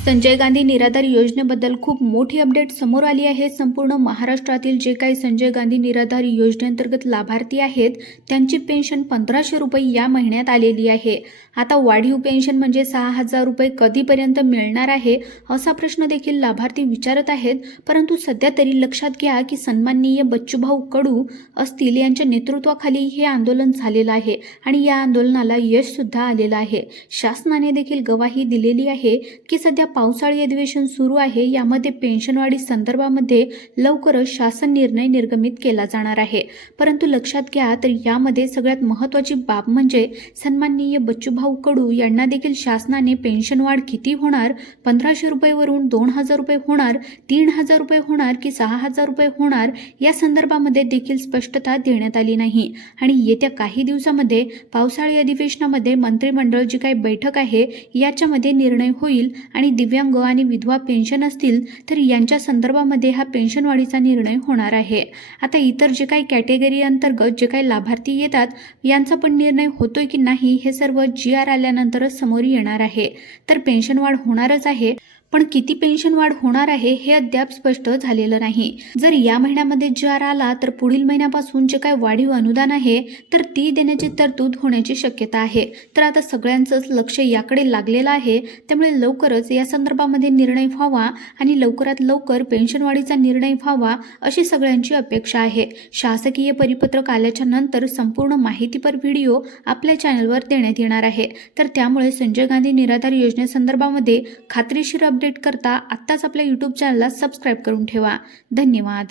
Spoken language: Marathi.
संजय गांधी निराधार योजनेबद्दल खूप मोठी अपडेट समोर आली आहे। संपूर्ण महाराष्ट्रातील जे काही संजय गांधी निराधार योजनेअंतर्गत लाभार्थी आहेत त्यांची पेन्शन 1500 रुपये या महिन्यात आलेली आहे। आता वाढीव पेन्शन म्हणजे 6000 रुपये कधीपर्यंत मिळणार आहे असा प्रश्न देखील लाभार्थी विचारत आहेत। परंतु सध्या तरी लक्षात घ्या की सन्माननीय बच्चूभाऊ कडू असतील यांच्या नेतृत्वाखाली हे आंदोलन झालेलं आहे आणि या आंदोलनाला यश सुद्धा आलेलं आहे। शासनाने देखील गवाही दिलेली आहे की सध्या पावसाळी अधिवेशन सुरू आहे, यामध्ये पेन्शनवाढी संदर्भामध्ये लवकरच शासन निर्णय निर्गमित केला जाणार आहे। परंतु लक्षात घ्या तर यामध्ये सगळ्यात महत्त्वाची बाब म्हणजे सन्माननीय बच्चूभाऊ कडू यांना देखील शासनाने पेन्शन वाढ किती होणार, 1500 रुपयेवरून 2000 रुपये होणार, 3000 रुपये होणार की 6000 रुपये होणार या संदर्भामध्ये देखील स्पष्टता देण्यात आली नाही। आणि येत्या काही दिवसामध्ये पावसाळी अधिवेशनामध्ये मंत्रिमंडळ जी काही बैठक आहे याच्यामध्ये निर्णय होईल आणि दिव्यांग आणि विधवा पेन्शन असतील तर यांच्या संदर्भामध्ये हा पेन्शन वाढीचा निर्णय होणार आहे। आता इतर जे काही कॅटेगरी अंतर्गत जे काही लाभार्थी येतात यांचा पण निर्णय होतोय की नाही हे सर्व GR आल्यानंतरच समोर येणार आहे। तर पेन्शन वाढ होणारच आहे, पण किती पेन्शन वाढ होणार आहे हे अद्याप स्पष्ट झालेलं नाही। जर या महिन्यामध्ये GR आला तर पुढील महिन्यापासून जे काही वाढीव अनुदान आहे तर ती देण्याची तरतूद होण्याची शक्यता आहे। तर आता सगळ्यांचंच लक्ष याकडे लागलेलं आहे, त्यामुळे लवकरच या संदर्भामध्ये निर्णय व्हावा आणि लवकरात लवकर पेन्शन वाढीचा निर्णय व्हावा अशी सगळ्यांची अपेक्षा आहे। शासकीय परिपत्रक आल्याच्या नंतर संपूर्ण माहितीपर व्हिडिओ आपल्या चॅनलवर देण्यात येणार आहे। तर त्यामुळे संजय गांधी निराधार योजनेसंदर्भामध्ये खात्रीशीर अपडेट करता आत्ताच आपल्या YouTube चॅनलला सबस्क्राईब करून ठेवा। धन्यवाद।